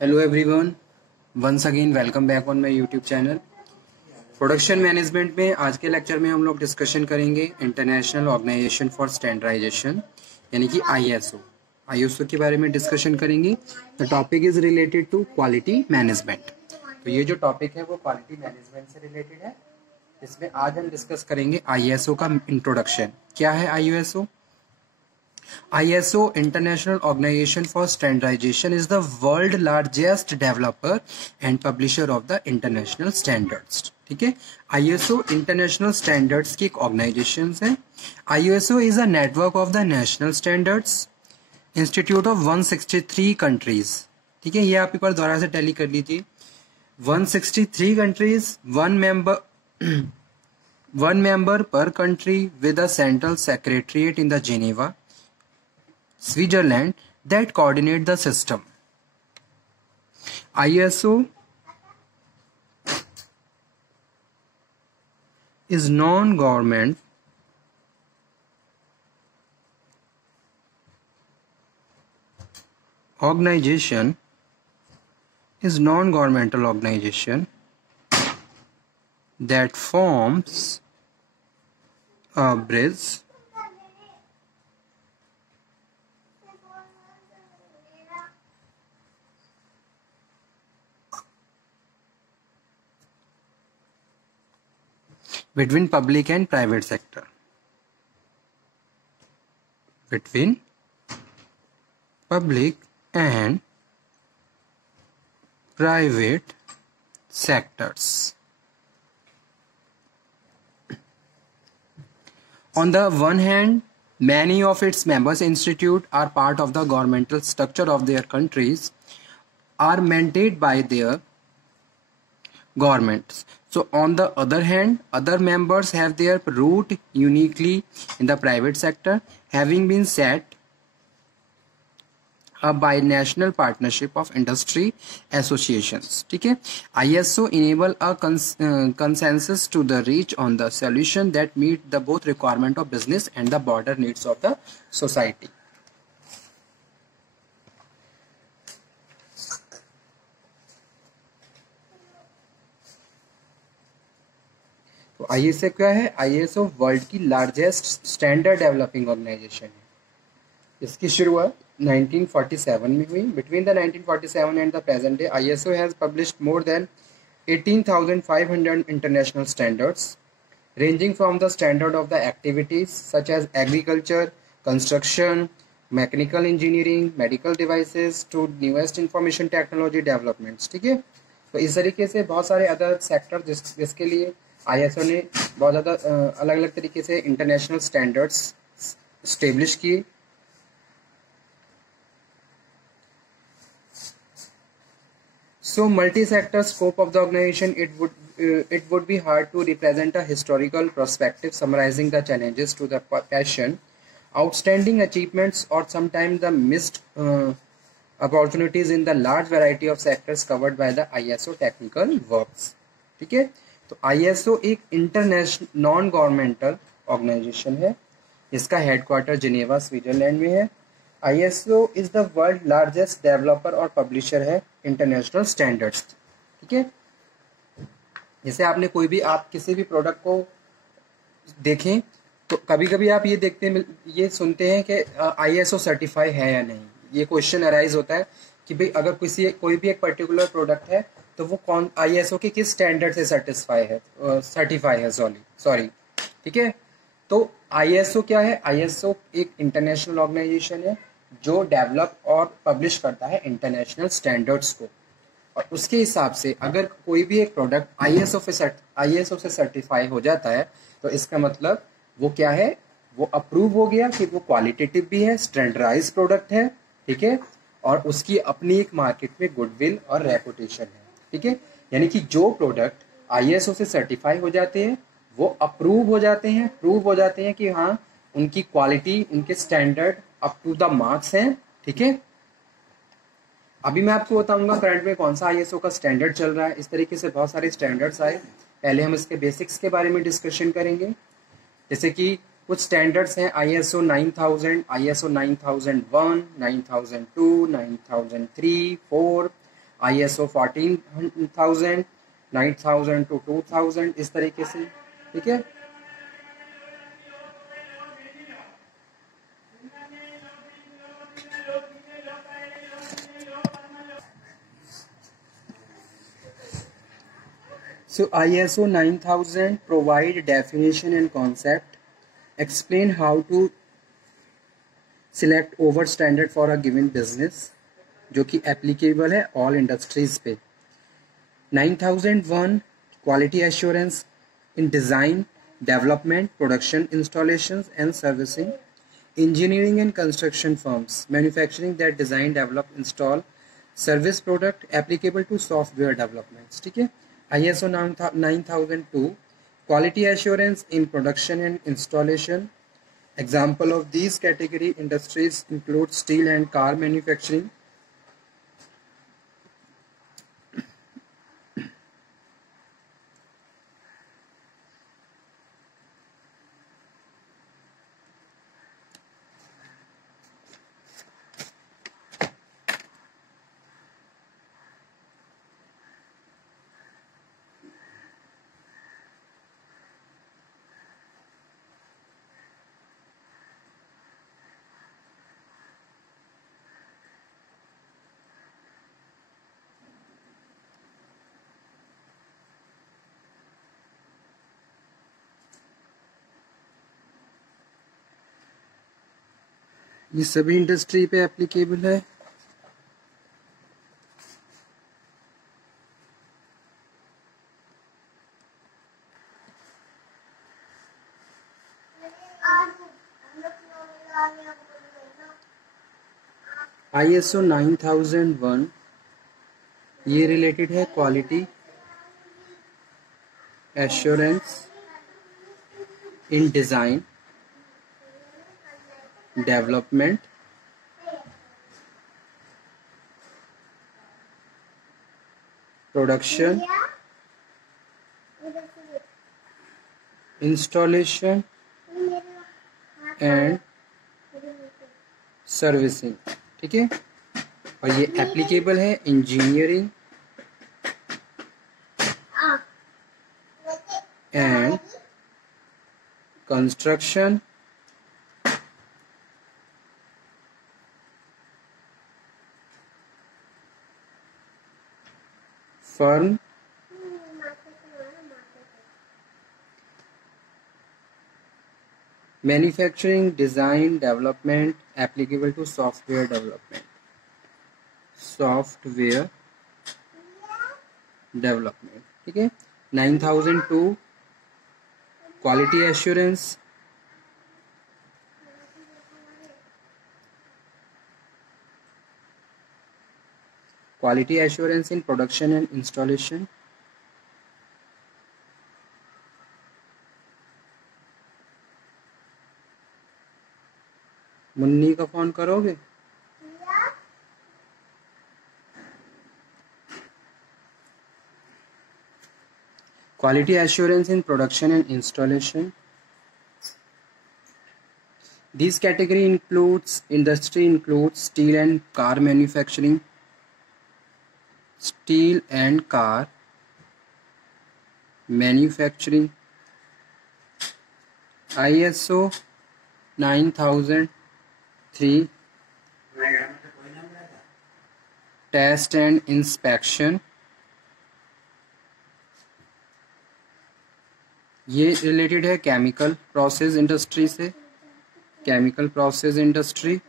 Hello everyone, once again welcome back on my YouTube channel. Production management में आज के lecture में हम लोग डिस्कशन करेंगे इंटरनेशनल ऑर्गेनाइजेशन फॉर स्टैंडर्डाइजेशन यानी कि आईएसओ के बारे में डिस्कशन करेंगे। The topic is related to quality management. तो ये जो टॉपिक है वो क्वालिटी मैनेजमेंट से रिलेटेड है। इसमें आज हम डिस्कस करेंगे आईएसओ का इंट्रोडक्शन। क्या है ISO? ISO International Organization for Standardization is the world largest developer and publisher of the international standards। ठीक है, ISO International Standards की एक ऑर्गेनाइजेशन है। ISO is a network of the national standards institute of 163 countries। ठीक है, ये आप एक बार दोबारा से टैली कर लीजिए। 163 countries, one member per country with a central secretariat in the Geneva, Switzerland, that coordinate the system। ISO is non-government organization, is non-governmental organization that forms a bridge between public and private sector। Between public and private sectors। On the one hand, many of its members institute are part of the governmental structure of their countries, are mandated by their governments। So on the other hand, other members have their root uniquely in the private sector, having been set up by national partnership of industry associations। ठीक है, ISO enable a consensus to the reach on the solution that meet the both requirement of business and the broader needs of the society। तो ISO क्या है? ISO world की largest standard developing organisation है। इसकी शुरुआत 1947 में हुई। Between the 1947 and the present day ISO has published more than 18,500 international standards ranging from the standard of the activities such as agriculture, construction, mechanical engineering, medical devices to newest information technology developments। ठीक है, तो इस तरीके से बहुत सारे other sector जिसके लिए ISO ने बहुत ज़्यादा अलग अलग तरीके से इंटरनेशनल स्टैंडर्ड्स स्टेब्लिश किए। So multi-sector scope of the organization, it would be hard to represent a historical perspective summarizing the challenges to the passion, outstanding achievements, or sometimes the missed opportunities in the large variety of sectors covered by the ISO technical works। ठीक है, तो ISO एक international non governmental organisation है। इसका headquarter Geneva Switzerland में है। ISO is the world largest developer और publisher है इंटरनेशनल स्टैंडर्ड्स। ठीक है, जैसे आपने कोई भी आप किसी भी प्रोडक्ट को देखें तो कभी कभी आप ये सुनते हैं कि ISO सर्टिफाई है या नहीं। ये क्वेश्चन अराइज होता है कि भाई अगर कोई भी एक पर्टिकुलर प्रोडक्ट है तो वो कौन ISO के किस स्टैंडर्ड से सर्टिफाई है सॉरी। ठीक है, तो ISO क्या है? ISO एक इंटरनेशनल ऑर्गेनाइजेशन है जो डेवलप और पब्लिश करता है इंटरनेशनल स्टैंडर्ड्स को, और उसके हिसाब से अगर कोई भी एक प्रोडक्ट ISO से सर्टिफाई हो जाता है तो इसका मतलब वो क्या है? वो अप्रूव हो गया कि वो क्वालिटेटिव भी है, स्टैंडर्डाइज प्रोडक्ट है। ठीक है, और उसकी अपनी एक मार्केट में गुडविल और रेपुटेशन है। ठीक है, यानी कि जो प्रोडक्ट ISO से सर्टिफाई हो जाते हैं वो प्रूव हो जाते हैं कि हाँ उनकी क्वालिटी, उनके standard up to the marks हैं। ठीक है, अभी मैं आपको बताऊंगा करंट में कौन सा ISO का स्टैंडर्ड चल रहा है। इस तरीके से बहुत सारे स्टैंडर्ड्स आए। पहले हम इसके बेसिक्स के बारे में डिस्कशन करेंगे। जैसे कि कुछ स्टैंडर्ड्स हैं ISO 9000, ISO 9001, 9002, 9003, 4, ISO 14,000, 9,000 to 2,000, इस तरीके से, ठीक है। So ISO 9000 provide definition and concept, explain how to select over standard for a given business, जो कि applicable है all industries पे। 9001 quality assurance in design, development, production, installations and servicing, engineering and construction firms, manufacturing that design, develop, install, service product applicable to software developments, ठीक है। ISO 9002 quality assurance in production and installation. Example of these category industries include steel and car manufacturing, ये सभी industry पे applicable है। ISO 9001 ये related है quality assurance in design, development, production, installation and servicing, ठीक है। और ये एप्लीकेबल है engineering and construction, firm, manufacturing, design, development applicable to software development, software development, ठीक है। 9002 quality assurance, quality assurance in production and installation, Munni का phone करोगे? Quality assurance in production and installation. This category includes steel and car manufacturing, steel and car manufacturing, ISO 9003 test and inspection, ये related है chemical process industry से, chemical process industry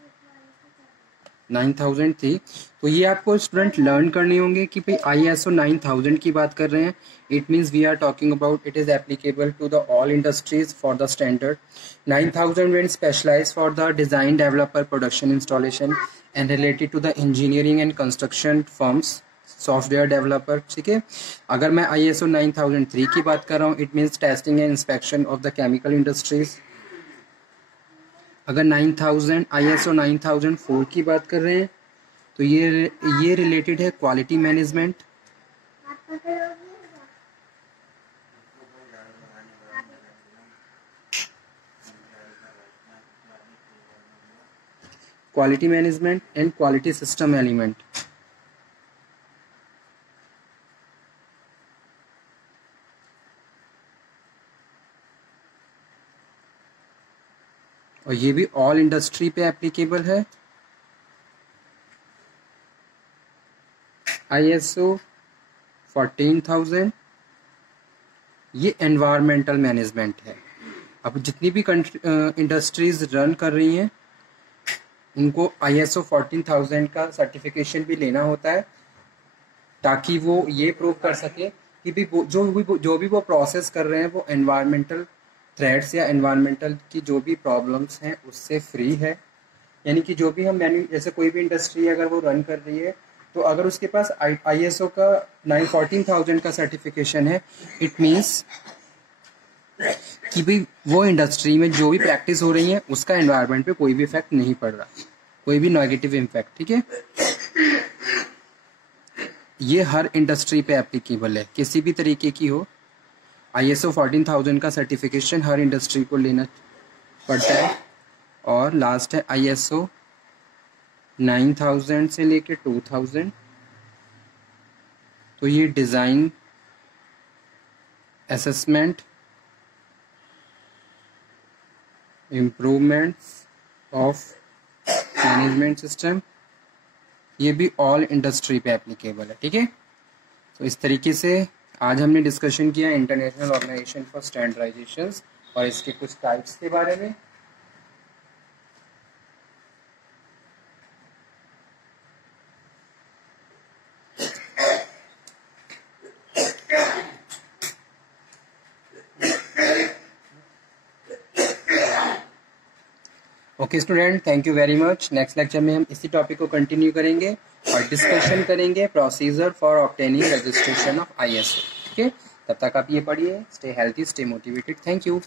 9000 थी। तो ये आपको student learn करनी होंगे कि भाई ISO 9000 की बात कर रहे हैं, it means we are talking about it is applicable to the all industries for the standard. 9000 went specialize for the design, developer, production, installation and related to the engineering and construction firms, software developer, ठीक है। अगर मैं ISO 9003 की बात कर रहा हूँ, it means testing and inspection of the chemical industries. अगर 9000 ISO 9004 की बात कर रहे हैं तो ये रिलेटेड है quality management, quality management and quality system element. और ये भी ऑल इंडस्ट्री पे एप्लीकेबल है। ISO 14000 ये एनवायरमेंटल मैनेजमेंट है। अब जितनी भी इंडस्ट्रीज रन कर रही हैं उनको ISO 14000 का सर्टिफिकेशन भी लेना होता है, ताकि वो ये प्रूव कर सके कि भी जो भी वो प्रोसेस कर रहे हैं वो एनवायरमेंटल थ्रेट्स या एनवायरमेंटल की जो भी प्रॉब्लम्स हैं उससे फ्री है। यानी कि जो भी हम जैसे कोई भी इंडस्ट्री अगर वो रन कर रही है तो अगर उसके पास ISO का 14000 का सर्टिफिकेशन है, इट मीन्स कि भाई वो इंडस्ट्री में जो भी प्रैक्टिस हो रही है उसका एनवायरनमेंट पे कोई भी इफेक्ट नहीं पड़ रहा, कोई भी नेगेटिव इम्पैक्ट। ठीक है, ये हर इंडस्ट्री पे एप्लीकेबल है, किसी भी तरीके की हो। ISO 14000 का सर्टिफिकेशन हर इंडस्ट्री को लेना पड़ता है। और लास्ट है ISO 9000 से लेके 2000। तो ये design, assessment, improvements of management system, ये भी ऑल इंडस्ट्री पे एप्लीकेबल है। ठीक है, तो इस तरीके से आज हमने डिस्कशन किया इंटरनेशनल ऑर्गेनाइजेशन फॉर स्टैंडर्डाइजेशन और इसके कुछ टाइप्स के बारे में। Okay student, thank you very much. Next lecture में हम इसी टॉपिक को कंटिन्यू करेंगे और डिस्कशन करेंगे procedure for obtaining registration of ISO। ठीक है, तब तक आप ये पढ़िए। Stay healthy, stay motivated. Thank you.